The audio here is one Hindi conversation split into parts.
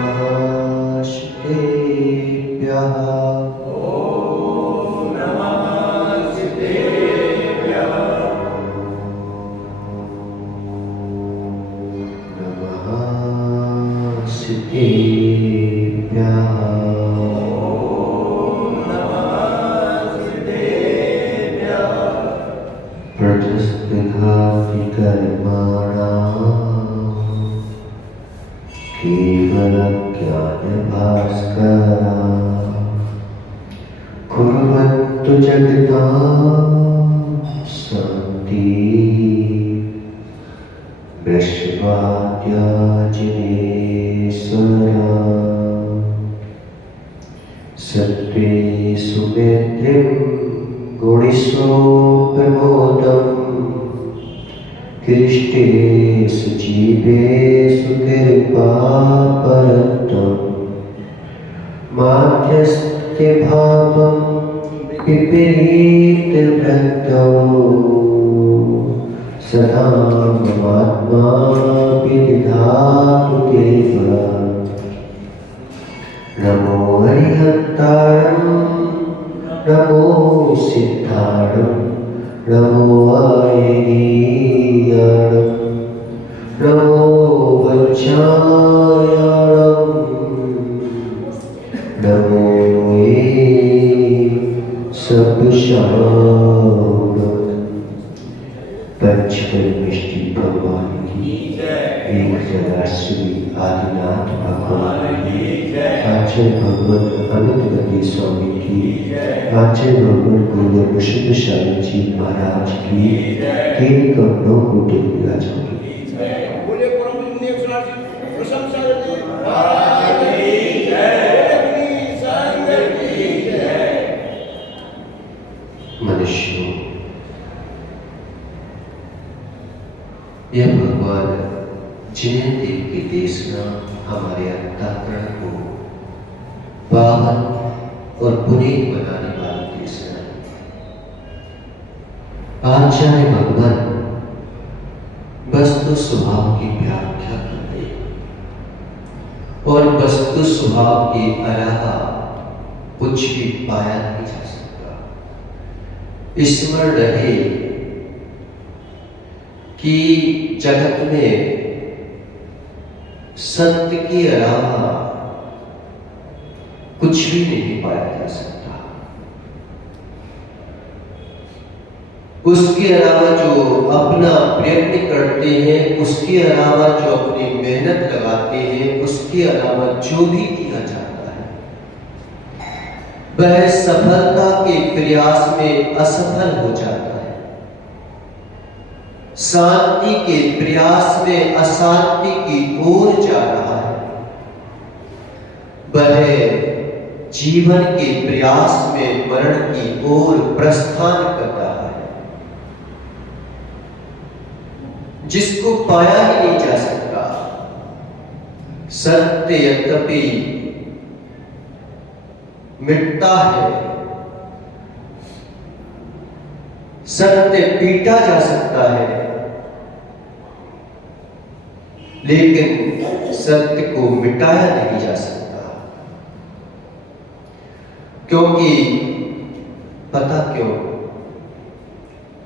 नमस्तेभ्यः। ॐ नमस्तेभ्यः। नमस्तेभ्यः। प्रजस्पृहाति कर्मणाम् केवलज्ञानभास्कराः कुर्वन्तु जगतां शान्तिः विश्वाद्याजिनेश्वरा सत्त्वे सुमेधिं गुणिषो प्रमोदम् कृष्टेषु जीवेषु कृपापरतम् माध्यस्थ्यभावं विपरीतवृत्तौ सदा ममात्मा विदधातु देव। नमो हरिहन्तारं नमो सिद्धारं नमो आयनीयाणं नमो वज्रायाणं नमो ये सर्वशाणं। पंचकर्मिष्टि भगवान की एक जगह श्री आदिनाथ भगवान की, आचार्य भगवान अनंत गति स्वामी की, आचार्य भगवान गुरुदेव विशुद्ध शाली जी महाराज की तीन करोड़ों कोटि विराजमान। बोले परम पुण्य सनातन प्रशंसा करते महाराज की जय, संघ की जय। मनुष्यों, यह भगवान जिन्हें देव की देशना हमारे अंतःकरण को पावन और पुनीत बनाने वाली देशना है। आचार्य भगवान वस्तु स्वभाव की व्याख्या कर रहे और वस्तु स्वभाव के अलावा कुछ भी पाया नहीं जा सकता। स्मरण रहे कि जगत में सत्य के अलावा कुछ भी नहीं पाया जा सकता। उसके अलावा जो अपना प्रयत्न करते हैं, उसके अलावा जो अपनी मेहनत लगाते हैं, उसके अलावा जो भी किया जाता है वह सफलता के प्रयास में असफल हो जाता है। शांति के प्रयास में अशांति की ओर जा रहा है। वह जीवन के प्रयास में मरण की ओर प्रस्थान कर रहा है। जिसको पाया ही नहीं जा सकता। सत्य यद्यपि मिटता है, सत्य पीटा जा सकता है, लेकिन सत्य को मिटाया नहीं जा सकता। क्योंकि पता क्यों?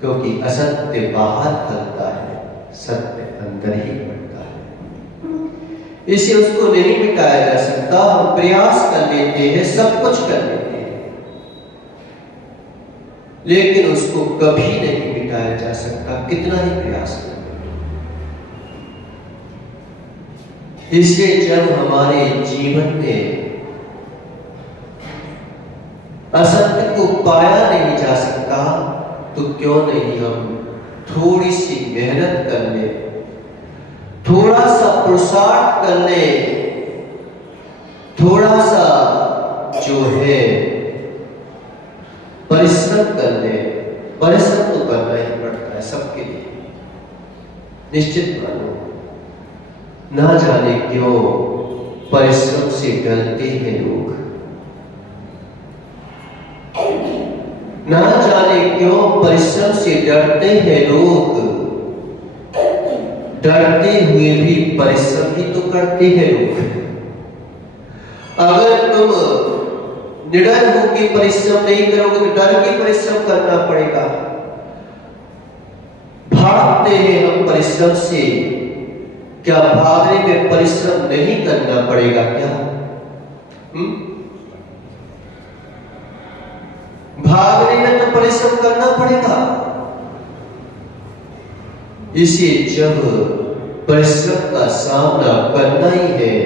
क्योंकि असत्य बाहर फैलता है, सत्य अंदर ही बढ़ता है। इसे उसको नहीं मिटाया जा सकता। हम प्रयास कर लेते हैं, सब कुछ कर लेते हैं, लेकिन उसको कभी नहीं मिटाया जा सकता, कितना ही प्रयास करें। इसलिए जब हमारे जीवन में असत्य को पाया नहीं जा सकता, तो क्यों नहीं हम थोड़ी सी मेहनत कर ले, थोड़ा सा पुरुषार्थ कर ले, थोड़ा सा जो है परिश्रम कर ले। परिश्रम तो करना ही पड़ता है सबके लिए, निश्चित मानो। ना जाने क्यों परिश्रम से डरते हैं लोग, ना जाने क्यों परिश्रम से डरते हैं लोग। डरते हुए भी परिश्रम ही तो करते हैं लोग। अगर तुम निडर होकर परिश्रम नहीं करोगे तो डर के परिश्रम करना पड़ेगा। भागते हैं हम परिश्रम से, क्या भागने में परिश्रम नहीं करना पड़ेगा क्या? भागने में तो परिश्रम करना पड़ेगा। इसे जब परिश्रम का सामना करना ही है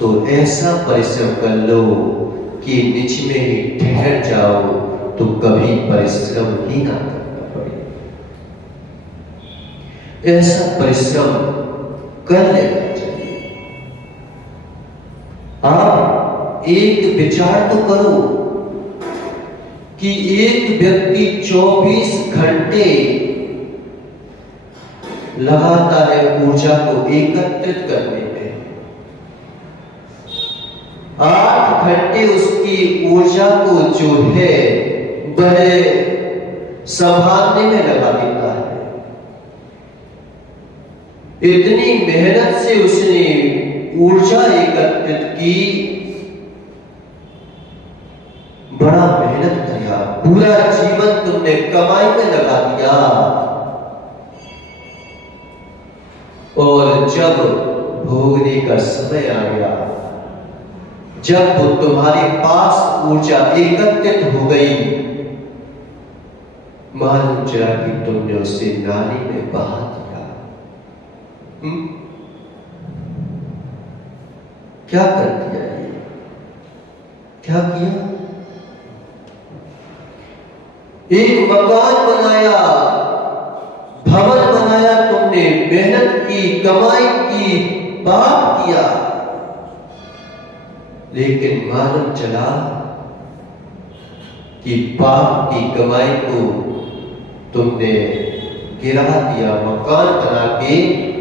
तो ऐसा परिश्रम कर लो कि निच में ही ठहर जाओ, तो कभी परिश्रम ही ना करना पड़े। ऐसा परिश्रम कर लेना चाहिए। आप एक विचार तो करो कि एक व्यक्ति 24 घंटे लगाता है ऊर्जा को एकत्रित करने में, 8 घंटे उसकी ऊर्जा को जो है वह संभालने में लगा देता है। इतनी मेहनत से उसने ऊर्जा एकत्रित की, बड़ा मेहनत किया, पूरा जीवन तुमने कमाई में लगा दिया, और जब भोगने का समय आ गया, जब वो तुम्हारे पास ऊर्जा एकत्रित हो गई, मालूम चला कि तुमने उसे नाली में बहा दिया। क्या कर दिया ये? क्या किया? एक मकान बनाया, भवन बनाया, तुमने मेहनत की, कमाई की, पाप किया, लेकिन मालूम चला कि पाप की कमाई को तुमने गिरा दिया, मकान बना के,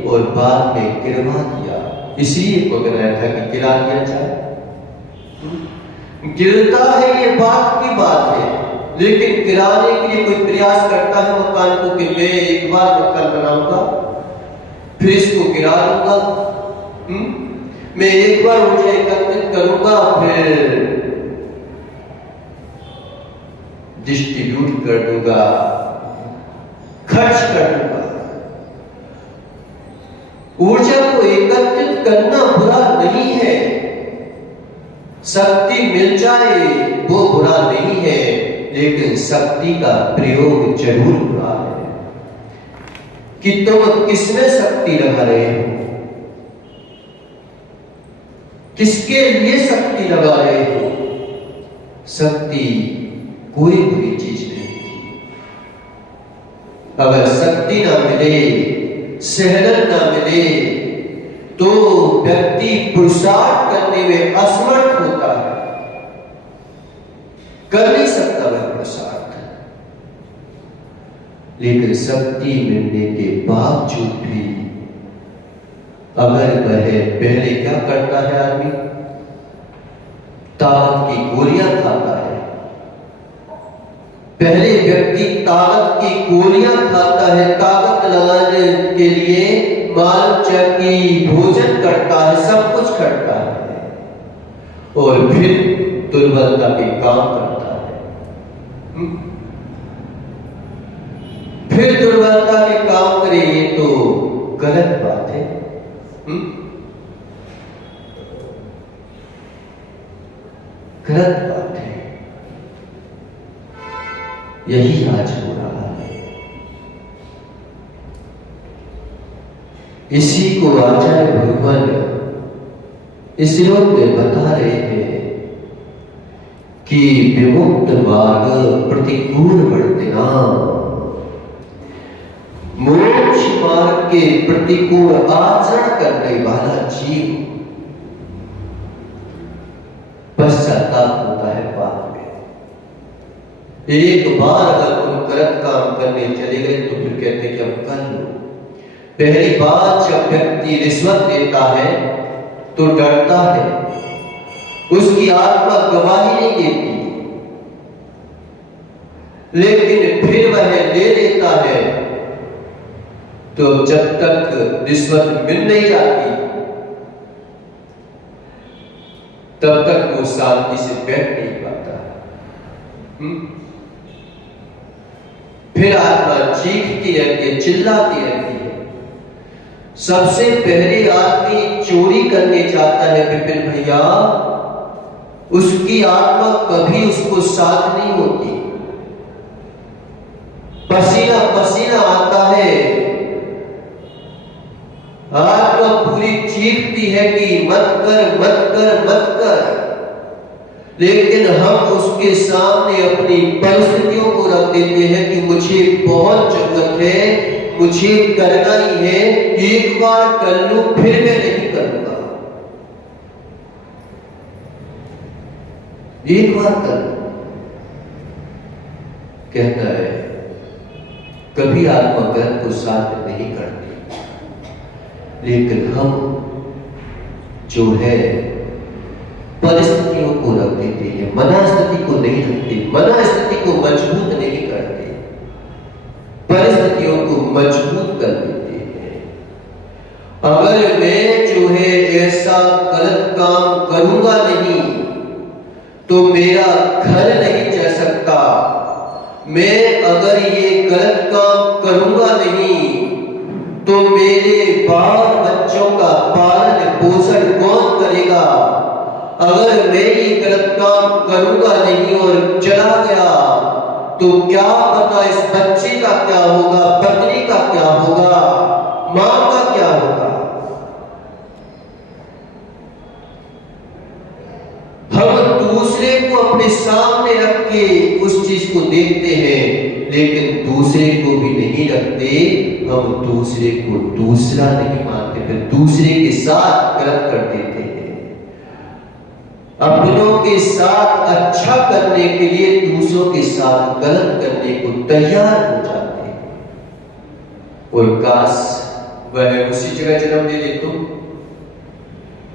और बाद में गिरवा दिया। इसलिए पकड़ रहा था कि गिरा दिया जाए। गिरता है ये बात की बात है, लेकिन गिराने के लिए कोई प्रयास करता है मकान को कि मैं एक बार मकान बनाऊंगा, फिर इसको गिरा दूंगा, मैं एक बार ऊर्जा एकत्रित करूंगा, फिर डिस्ट्रीब्यूट कर दूंगा, खर्च कर दूंगा। ऊर्जा को एकत्रित करना बुरा नहीं है, शक्ति मिल जाए वो बुरा नहीं है, लेकिन शक्ति का प्रयोग जरूर बुरा है। कि तुम किसमें शक्ति लगा रहे हो, किसके लिए शक्ति लगा रहे हो? शक्ति कोई बुरी चीज नहीं थी। अगर शक्ति ना मिले, सहनन ना मिले, तो व्यक्ति पुरुषार्थ करने में असमर्थ होता है, कर नहीं सकता वह पुरुषार्थ। लेकिन शक्ति मिलने के बावजूद भी अगर वह पहले क्या करता है, आदमी ताकत की गोलियां खाता है। पहले व्यक्ति ताकत की गोलियां खाता है, ताकत लगाने के लिए माल चक्की भोजन करता है, सब कुछ करता है, और फिर दुर्बलता के काम करता है। फिर दुर्बलता के काम करे, ये तो गलत बात है। गलत बात है। यही आज हो रहा है। इसी को आचार्य भगवान इस श्लोक में बता रहे हैं कि विमुक्त मार्ग प्रतिकूल वर्तना, मोक्ष मार्ग के प्रतिकूल आचरण करने वाला जीव पश्चाताप होता है बाद में। एक बार अगर तुम गलत काम करने चले गए तो फिर कहते कि अब कर लो। पहली बार जब व्यक्ति रिश्वत लेता है तो डरता है, उसकी आत्मा गवाही नहीं देती, लेकिन फिर वह ले लेता है, तो जब तक रिश्वत मिल नहीं जाती तब शांति से बैठ नहीं पाता। फिर आत्मा चीखती रहती है, चिल्लाती रहती है। सबसे पहले आदमी चोरी करने जाता है विपिन भैया, उसकी आत्मा कभी उसको साथ नहीं होती, पसीना पसीना आता है, आत्मा पूरी चीखती है कि मत कर मत कर मत कर, लेकिन हम उसके सामने अपनी परिस्थितियों को रख देते हैं कि मुझे बहुत जरूरत है, मुझे करना ही है, एक बार कर लूं फिर मैं नहीं करूंगा, एक बार कर। कहता है कभी आत्मा गलत को साथ नहीं करती, लेकिन हम जो है परिस्थितियों को रख देते हैं, मनस्थिति को नहीं रखते, मनस्थिति को मजबूत नहीं करते, परिस्थितियों को मजबूत कर देते हैं। अगर मैं जो है ऐसा गलत काम करूंगा नहीं तो मेरा घर नहीं चल सकता, मैं अगर ये गलत काम करूंगा नहीं तो मेरे बाल बच्चों का पालन पोषण कौन करेगा, अगर मैं ये गलत काम करूंगा नहीं और चला गया तो क्या पता इस बच्चे का क्या होगा, पत्नी का क्या होगा, मां का क्या होगा। हम दूसरे को अपने सामने रख के उस चीज को देखते हैं, लेकिन दूसरे को भी नहीं रखते, हम दूसरे को दूसरा नहीं मानते, फिर दूसरे के साथ गलत कर देते हैं। अपनों के साथ अच्छा करने के लिए दूसरों के साथ गलत करने को तैयार हो जाते हैं। और काश वह उसी जगह जन्म ले ले तो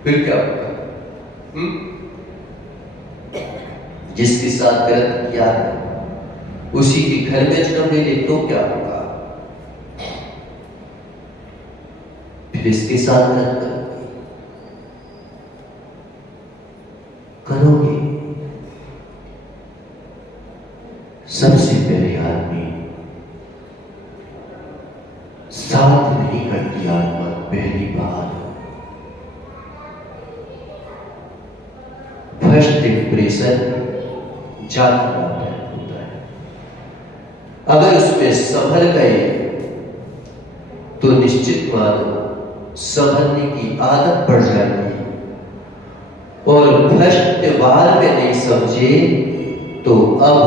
फिर क्या होगा? जिसके साथ गलत किया है उसी के घर में जन्म ले ले तो क्या होगा? फिर इसके साथ गलत करोगे। सबसे पहले आदमी साथ नहीं करती आत्मा पहली बार। फर्स्ट इंप्रेशन ज्यादा होता है, अगर उसमें संभल गए तो निश्चित मानो संभलने की आदत पड़ जाएगी, और फर्स्ट बार में नहीं समझे तो अब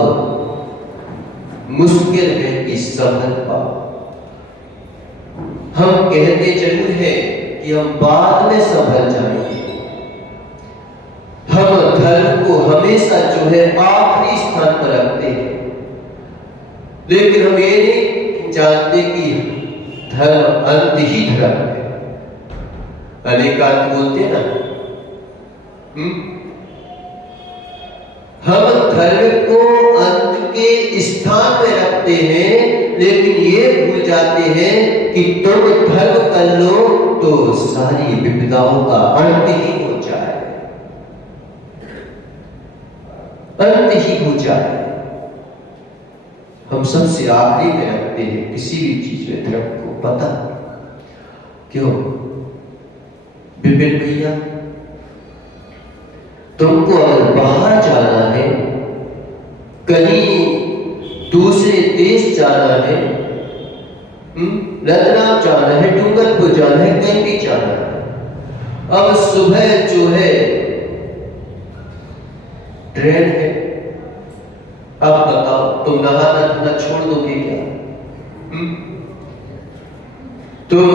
मुश्किल है कि संभल पाओ। हम कहते जरूर है कि हम बाद में संभल जाएंगे, हम धर्म को हमेशा जो है आखिरी स्थान पर रखते हैं, लेकिन हम ये नहीं जानते कि धर्म अंत ही धर्म है। अनेकांत बोलते हैं ना, हम धर्म को अंत के स्थान में रखते हैं, लेकिन ये भूल जाते हैं कि तुम धर्म कर लो तो सारी विपदाओं का अंत ही हो जाए, अंत ही हो जाए। हम सबसे आखिरी में रखते हैं किसी भी चीज में धर्म को। पता क्यों? विपिन भैया, तुमको अगर बाहर जाना है, कहीं दूसरे देश जाना है, लद्दाख जाना है, डूंगरपुर जाना है, कहीं भी जाना है, अब सुबह जो है ट्रेन है, अब बताओ तुम नहाना धोना छोड़ दोगे क्या? तुम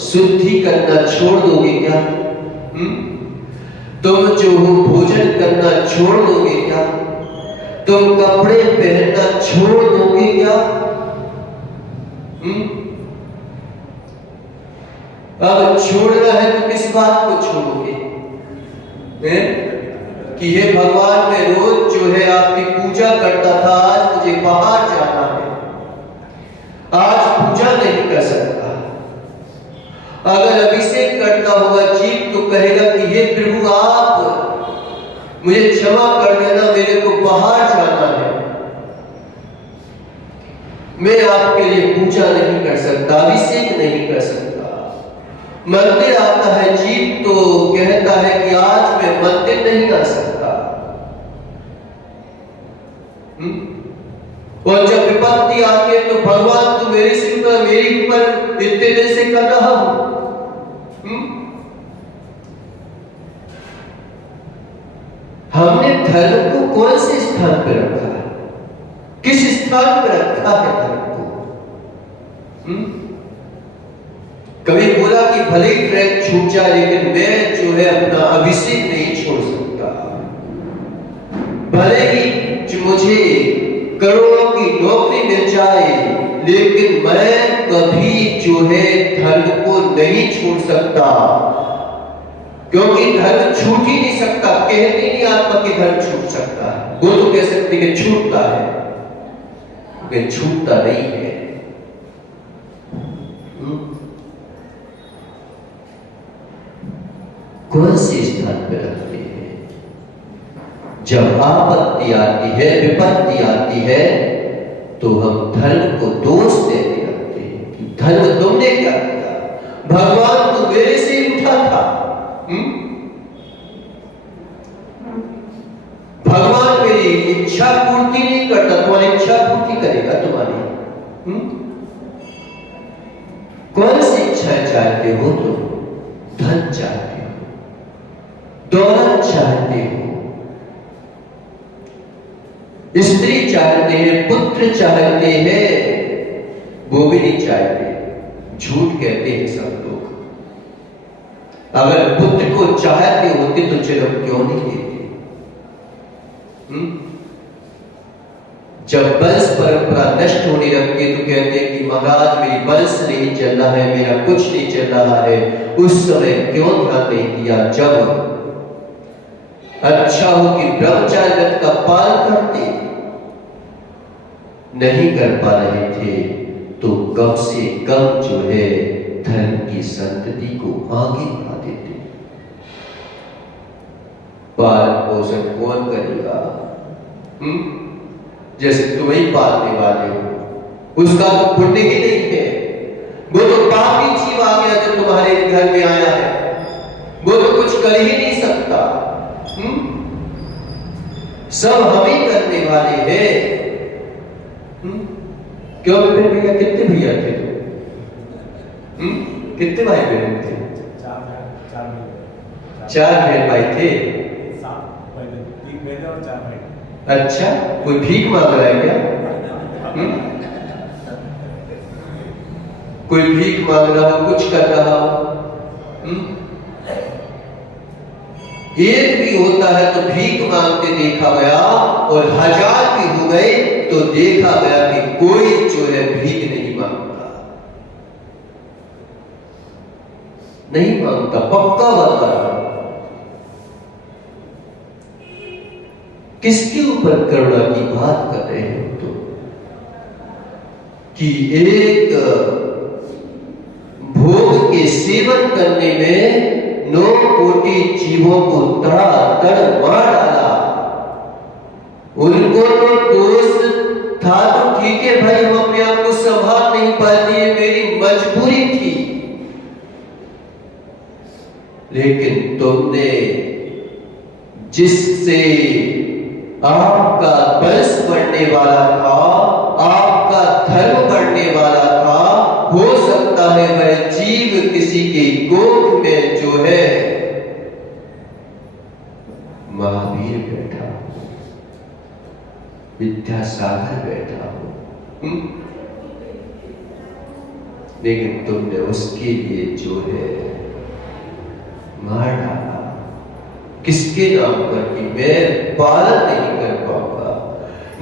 शुद्धि करना छोड़ दोगे क्या? तुम जो हो भोजन करना छोड़ दोगे क्या? तुम कपड़े पहनना छोड़ दोगे क्या? अब छोड़ना है तो किस बात को छोड़ोगे? कि हे भगवान, मैं रोज जो है आपकी पूजा करता था, आज मुझे बाहर जाना है, आज पूजा नहीं कर सकता। अगर अभिषेक करता हुआ जीव तो कहेगा कि हे प्रभु, आप मुझे क्षमा कर देना, मेरे को बाहर जाना है, मैं आपके लिए पूजा नहीं कर सकता, अभिषेक नहीं कर सकता। मंदिर आता है जीव तो कहता है कि आज मैं मंदिर नहीं आ सकता। और जब विपत्ति आती है तो भगवान तू मेरे से ऊपर, मेरे ऊपर इतने दिन से कर रहा हूं। हमने धर्म को कौन से स्थान पर रखा है? किस स्थान पर रखा है धर्म को? कभी बोला कि भले ही ट्रेन छूट जाए लेकिन मैं जो है अपना अभिषेक नहीं छोड़ सकता। भले ही मुझे करोड़ों की नौकरी मिल जाए लेकिन मैं कभी जो है धर्म को नहीं छोड़ सकता, क्योंकि धर्म छूट ही नहीं सकता। कहती नहीं आत्मा कि धर्म छूट सकता है, वो तो कह सकती कि छूटता है, लेकिन छूटता नहीं है। कौन से स्थान पर रखते हैं? जब आपत्ति आती है, विपत्ति आती है, तो हम धर्म को दोष देते रखते हैं कि धर्म तुमने क्या किया, भगवान तो मेरे से उठा था। भगवान मेरी इच्छा पूर्ति नहीं करता, तुम्हारी इच्छा पूर्ति करेगा तुम्हारी। कौन सी इच्छाएं चाहते हो तुम? धन चाहते हो, दौलत चाहते हो, स्त्री चाहते हैं, पुत्र चाहते हैं, वो भी नहीं चाहते, झूठ कहते हैं सब लोग। अगर पुत्र को चाहते होते तो जन्म क्यों नहीं देते? जब वंश परंपरा नष्ट होने लगती तो कहते हैं कि महाराज मेरी वंश नहीं चल रहा है, मेरा कुछ नहीं चल रहा है। उस समय क्यों ध्यान नहीं दिया? जब अच्छा हो कि ब्रह्मचार्य व्रत का पालन करते, नहीं कर पा रहे थे तो कम से कम जो है धर्म की संतति को आगे बढ़ा देते। पालन पोषण कौन करेगा? जैसे तुम ही पालने वाले हो, उसका तो पुण्य ही नहीं है, वो तो पापी जीव आ गया जो तुम्हारे घर में आया है, वो तो कुछ कर ही नहीं सकता। सब हम ही करने वाले हैं। क्यों बेटे? भैया कितने भैया थे? कितने भाई बहन थे? चार बहन भाई थे। और 4 भाई। अच्छा, कोई भीख मांग रहा है क्या? कोई भीख मांग रहा हो, कुछ कर रहा हो? एक भी होता है तो भीख मांगते देखा गया, और 1000 भी हो गए तो देखा गया कि कोई जो है भीख नहीं मांगता, नहीं मांगता, पक्का बता रहा। किसके ऊपर करुणा की बात कर रहे हो तो? कि एक भोग के सेवन करने में 9 कोटि जीवों को तड़ातड़ मार डाला। उनको तो दोष था तो ठीक है भाई, हम अपने आप को संभाल नहीं पाते, मेरी मजबूरी थी, लेकिन तुमने जिससे आपका वंश बढ़ने वाला था, आपका धर्म बढ़ने वाला था, हो सकता है वह जीव किसी के गोद में जो है महावीर बैठा हो, विद्यासागर बैठा हो, लेकिन तुमने उसके लिए जो है मार डाला। किसके नाम पर? कि मैं पालन नहीं कर पाऊंगा।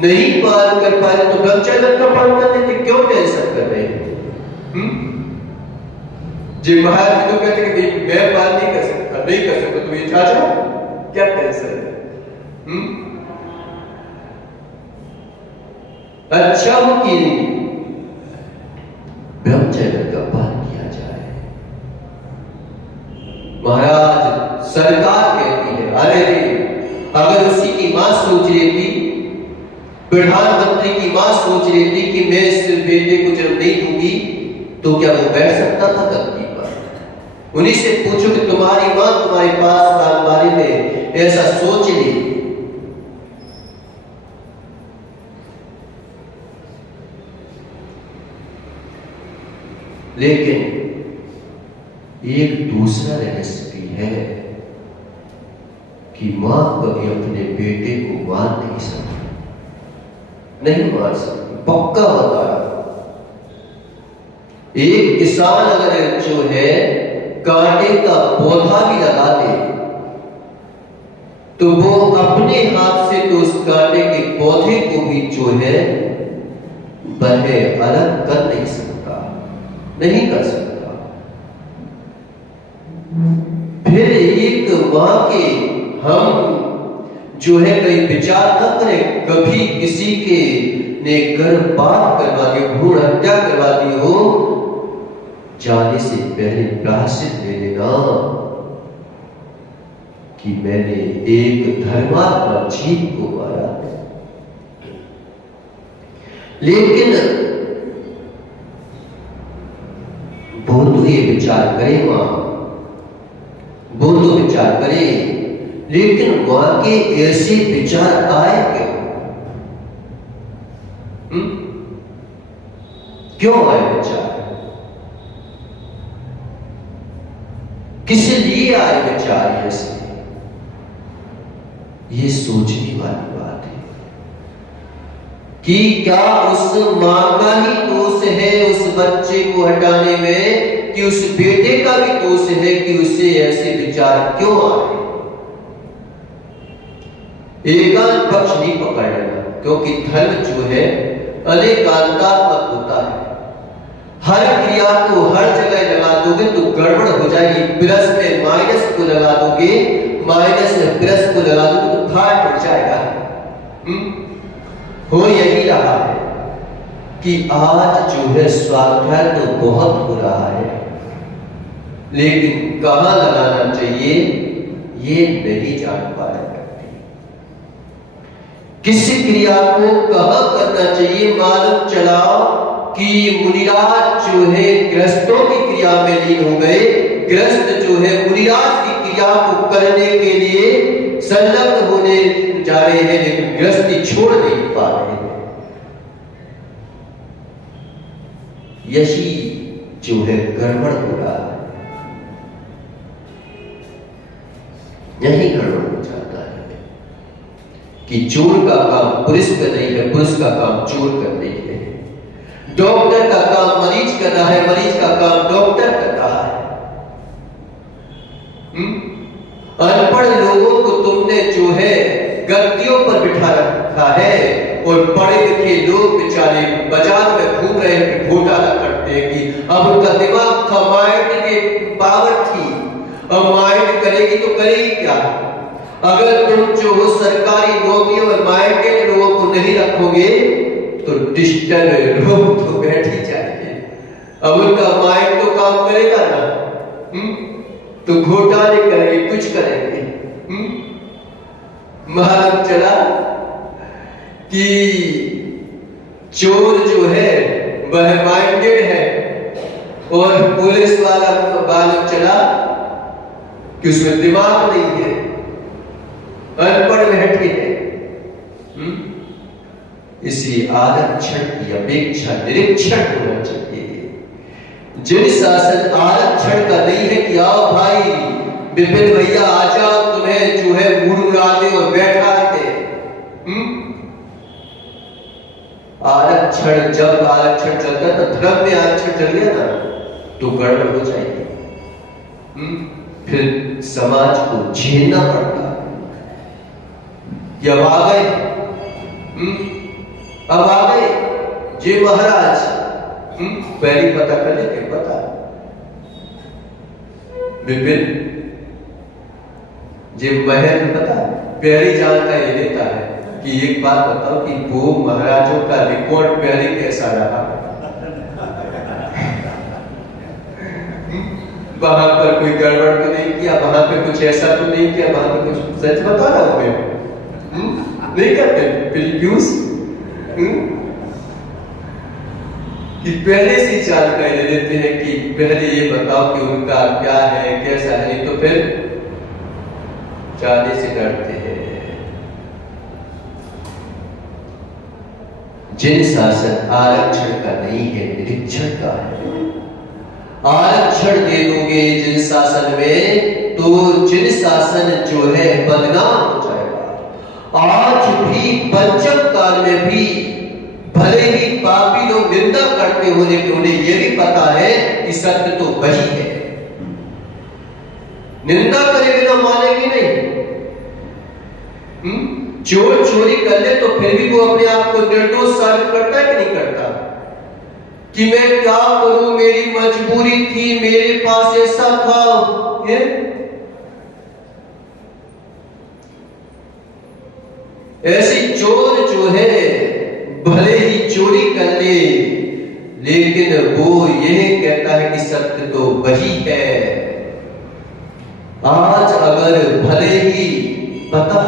नहीं पालन कर पाए तो ब्रह्मचर्य का पालन कर लेते, क्यों टेंशन कर रहे हैं? जी महाराज तो कहते कि मैं पालन नहीं कर सकता, नहीं कर सकता, तुम ये जाओ, क्या टेंशन है? अच्छा हो कि ब्रह्मचर्य का पालन किया जाए। महाराज सरकार कहती है, अरे अगर उसी की मां सोच लेती, प्रधानमंत्री की मां सोच लेती कि मैं इस बेटे को जन्म नहीं दूंगी, तो क्या वो बैठ सकता था गद्दी पर? उन्हीं से पूछो कि तुम्हारी मां तुम्हारे पास बारे में ऐसा सोच ले। लेकिन एक दूसरा रहस्य भी है कि मां कभी अपने बेटे को मार नहीं सकती, नहीं मार सकती, पक्का बता रहा। एक किसान अगर जो है कांटे का पौधा भी लगा दे तो वो अपने हाथ से तो उस कांटे के पौधे को भी जो है वह अलग कर नहीं सकता, नहीं कर सकता। फिर एक मां के हम जो है कहीं विचार न करें, कभी किसी के ने गर्भपात करवा दिया, भ्रूण हत्या करवा दी हो, जाने से पहले प्रायश्चित ले लेना कि मैंने एक धर्मात्मा जीव को मारा। लेकिन वो तो ये विचार करे मां, वो तो विचार करे, लेकिन मां के ऐसे विचार आए क्यों? क्यों आए विचार? किस लिए आए विचार? ऐसे ये सोचने वाली बात है कि क्या उस मां का ही दोष है उस बच्चे को हटाने में, कि उस बेटे का भी दोष है कि उसे ऐसे विचार क्यों आए? एकांत पक्ष नहीं पकड़ना, क्योंकि धर्म जो है अनेकांतात्मक होता है। हर क्रिया को हर जगह लगा दोगे तो गड़बड़ हो जाएगी। प्लस में माइनस को लगा दोगे, माइनस में प्लस को लगा दोगे तो फाट हो जाएगा। हो यही रहा है कि आज जो है स्वाध्याय तो बहुत हो रहा है, लेकिन कहां लगाना चाहिए ये नहीं जान पा रहे। किस क्रिया को कहां करना चाहिए मालूम चला कि मुनिराज जो है गृहस्थों की क्रिया में लीन हो गए। गृहस्थ जो है मुनिराज की क्रिया को करने के लिए संलग्न होने जा रहे हैं, लेकिन गृहस्थी छोड़ नहीं पा रहे हैं। यही जो है गड़बड़ हो रहा है, यही गड़बड़ हो जाता है कि चोर का काम पुलिस का नहीं है, पुलिस का काम चोर का नहीं है। डॉक्टर का काम मरीज करना है, मरीज का काम डॉक्टर कर रहा है। अनपढ़ लोगों को तुमने जो है गद्दियों पर बिठा रखा है और पढ़े लिखे लोग बेचारे बाजार में घूम रहे हैं, घोटाला करते हैं कि अब उनका दिमाग था, माइंड की पावर थी, अब माइंड करेगी तो करेगी क्या? अगर तुम जो हो सरकारी नौकरियों में माइंडेड लोगों को नहीं रखोगे तो डिजिटल लोग तो बैठ ही जाएंगे। अब उनका माइंड तो काम करेगा ना, तो घोटाले करेंगे, कुछ करेंगे। मालूम चला कि चोर जो है वह माइंडेड है और पुलिस वाला मालूम चला कि उसमें दिमाग नहीं है, अनपढ़ बैठे हैं। इसलिए आरक्षण की अपेक्षा निरीक्षण होना चाहिए। जिन शासन आरक्षण का नहीं है कि आओ भाई विपिन भैया आ जाओ, तुम्हें जो है मुड़ाते और बैठा देते। आरक्षण जब आरक्षण चलता है तो धर्म में आरक्षण चल गया ना तो गड़बड़ हो जाएगी, फिर समाज को झेलना पड़ता है। कि अब आ गए, अब आ गए जी महाराज, पहली पता कर लेते पता विपिन जी महल पता पहली जानकारी लेता है कि एक बात बताओ कि वो महाराजों का रिकॉर्ड पहले कैसा रहा, वहां पर कोई गड़बड़ तो नहीं किया, वहां पे कुछ ऐसा तो नहीं किया, वहां पे कुछ सच बता रहा हूं मैं। नहीं करते फिर क्यों कि पहले से जानकारी दे देते हैं कि पहले ये बताओ कि उनका क्या है कैसा है, नहीं तो फिर जाने से डरते हैं। जिन शासन आरक्षण का नहीं है, निरीक्षण का है। आरक्षण दे दोगे जिन शासन में तो जिन शासन जो है बदनाम हो जाएगा। आज भी पंचम काल में भी भले ही पापी लोग निंदा करते हो, लेकिन उन्हें यह भी पता है कि सत्य तो वही है। निंदा करेंगे तो मानेंगे नहीं। चोर चोरी कर ले तो फिर भी वो अपने आप को निर्दोष साबित करता है कि नहीं करता, कि मैं क्या करूं, मेरी मजबूरी थी, मेरे पास ऐसा था। ये ऐसी चोर जो है भले ही चोरी कर ले, लेकिन वो यह कहता है कि सत्य तो वही है। आज अगर भले ही पता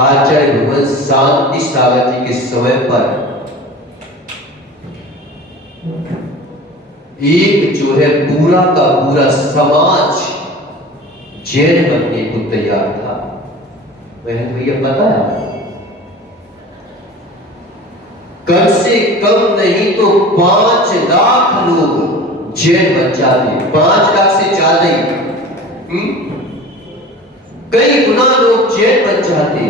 आचार्य भगवान शांति सागर जी के समय पर एक जो है पूरा का पूरा समाज जैन बनने को तैयार था। बहन भैया पता है, कम से कम नहीं तो 5 लाख लोग जैन बन जाते, 5 लाख से ज्यादा ही, कई गुना लोग जैन बन जाते।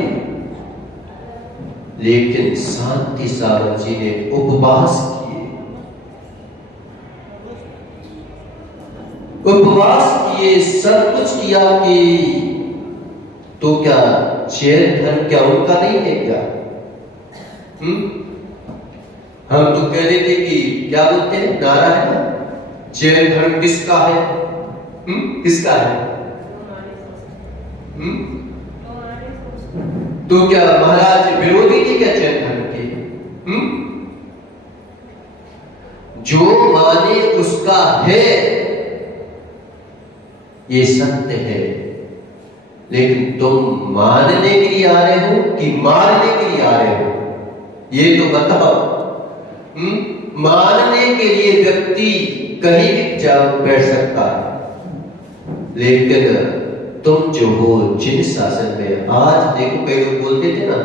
लेकिन शांति सागर जी ने उपवास किए, सब कुछ किया कि तो क्या जैन धर्म क्या उनका नहीं है क्या? हम तो कह रहे थे कि क्या बोलते हैं, नारा है ना, जैन धर्म किसका है? किसका है? तो क्या महाराज विरोधी थी क्या जैन धर्म के? जो माने उसका है, ये सत्य है। लेकिन तुम मानने के लिए आ रहे हो कि मारने के लिए आ रहे हो, ये तो बताओ। मानने के लिए व्यक्ति कहीं भी जा बैठ सकता है, लेकिन तुम जो हो जिन शासन में, आज देखो कई लोग बोलते थे ना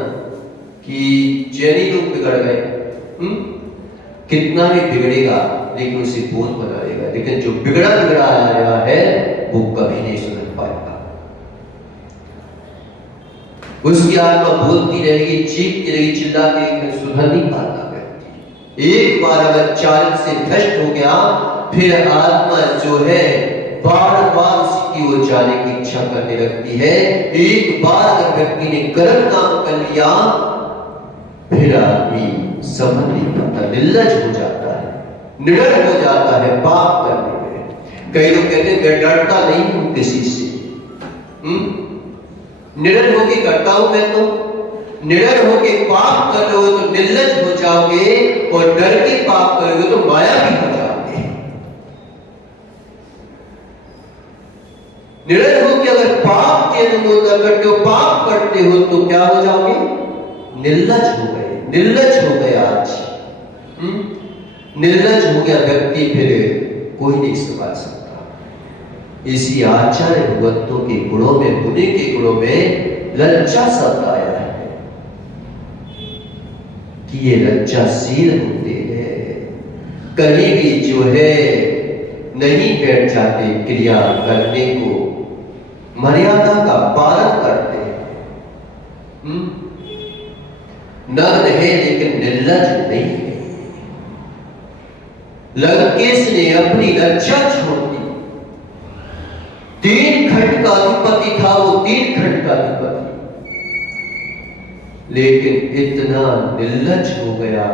कि जैनी लोग बिगड़ गए, कितना भी बिगड़ेगा लेकिन उसे बोझ बनाएगा, लेकिन जो बिगड़ा बिगड़ा आ रहा है वो कभी नहीं सुधर पाएगा। उसकी आत्मा बोलती रहेगी, चीखती रहेगी, चिल्लाती, सुधर नहीं पाता व्यक्ति। एक बार अगर चाल से भ्रष्ट हो गया, फिर आत्मा जो है बार बार उसकी ओर जाने की इच्छा करने लगती है। एक बार अगर व्यक्ति ने गलत काम कर लिया, फिर आदमी समझ नहीं पाता, निर्लज हो जाता है, निडर हो जाता है पाप करने में। कई लोग कहते हैं मैं डरता नहीं हूं किसी से, निडर होके करता हूं मैं, तो निडर होके पाप कर रहे हो तो निर्लज हो जाओगे, और डर के पाप करोगे तो माया भी हो जाओगे। निडर होके अगर पाप के अनुभव करते हो, पाप करते हो, तो क्या हो जाओगे? निर्लज हो गए, निर्लज हो गए। आज निर्लज हो गया व्यक्ति, फिर कोई नहीं संभाल सकता। इसी आचार्य भगवंतों के गुणों में, मुनि के गुणों में लज्जा शब्द आया है कि ये लज्जाशील होते हैं, कहीं भी जो है नहीं बैठ जाते क्रिया करने को, मर्यादा का पालन करते हैं। नग्न है लेकिन निर्लज नहीं है। लंकेश ने अपनी लज्जा छोड़ दी। 3 खंड का अधिपति था वो, 3 खंड का अधिपति, लेकिन इतना निर्लज हो गया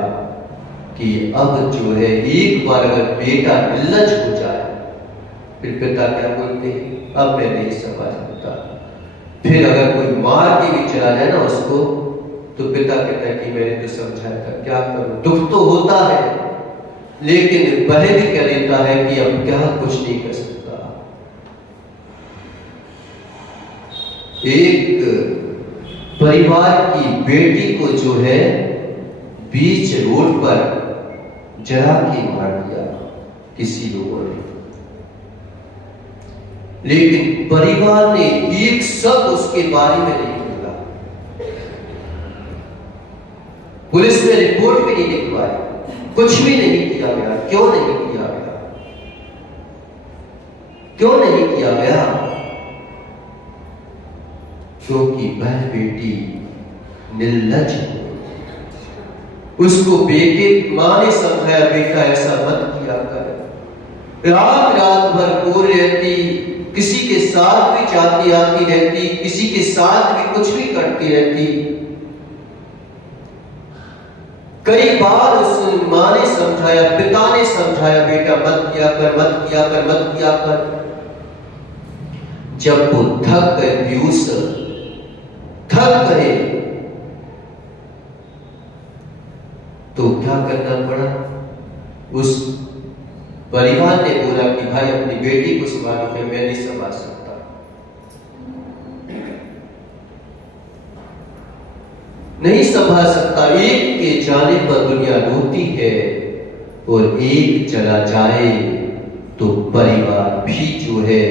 कि अब जो है एक बार अगर बेटा निर्लज हो जाए, फिर पिता क्या बोलते हैं, अब मैं नहीं समझ सकता। फिर अगर कोई मार के भी चला जाए ना उसको, तो पिता कहता है कि मैंने तो समझाया था, क्या करूं, दुख तो होता है, लेकिन वह भी कह देता है कि अब क्या कुछ नहीं कर सकता। एक परिवार की बेटी को जो है बीच रोड पर जला के मार दिया किसी लोगों ने, लेकिन परिवार ने एक शब्द उसके बारे में नहीं बोला। पुलिस ने रिपोर्ट भी नहीं लिखवाई, कुछ भी नहीं किया गया। क्यों नहीं किया गया? क्यों नहीं किया गया? क्योंकि वह बेटी निर्लज, उसको बेटे मां ने समझाया, बेटा ऐसा मत किया कर। रात रात भर रो रहती, किसी के साथ भी जाती आती रहती, किसी के साथ भी कुछ भी करती रहती। कई बार उस मां ने समझाया, पिता ने समझाया, बेटा मत किया कर, मत किया कर, मत किया कर। जब वो थक गए, बेहोश थक गए, तो क्या करना पड़ा? उस परिवार ने बोला कि भाई अपनी बेटी को संभालो, मैं नहीं संभाल सकता। नहीं संभाल सकता। एक के जाने पर दुनिया रोती है, और एक चला जाए तो परिवार भी जो है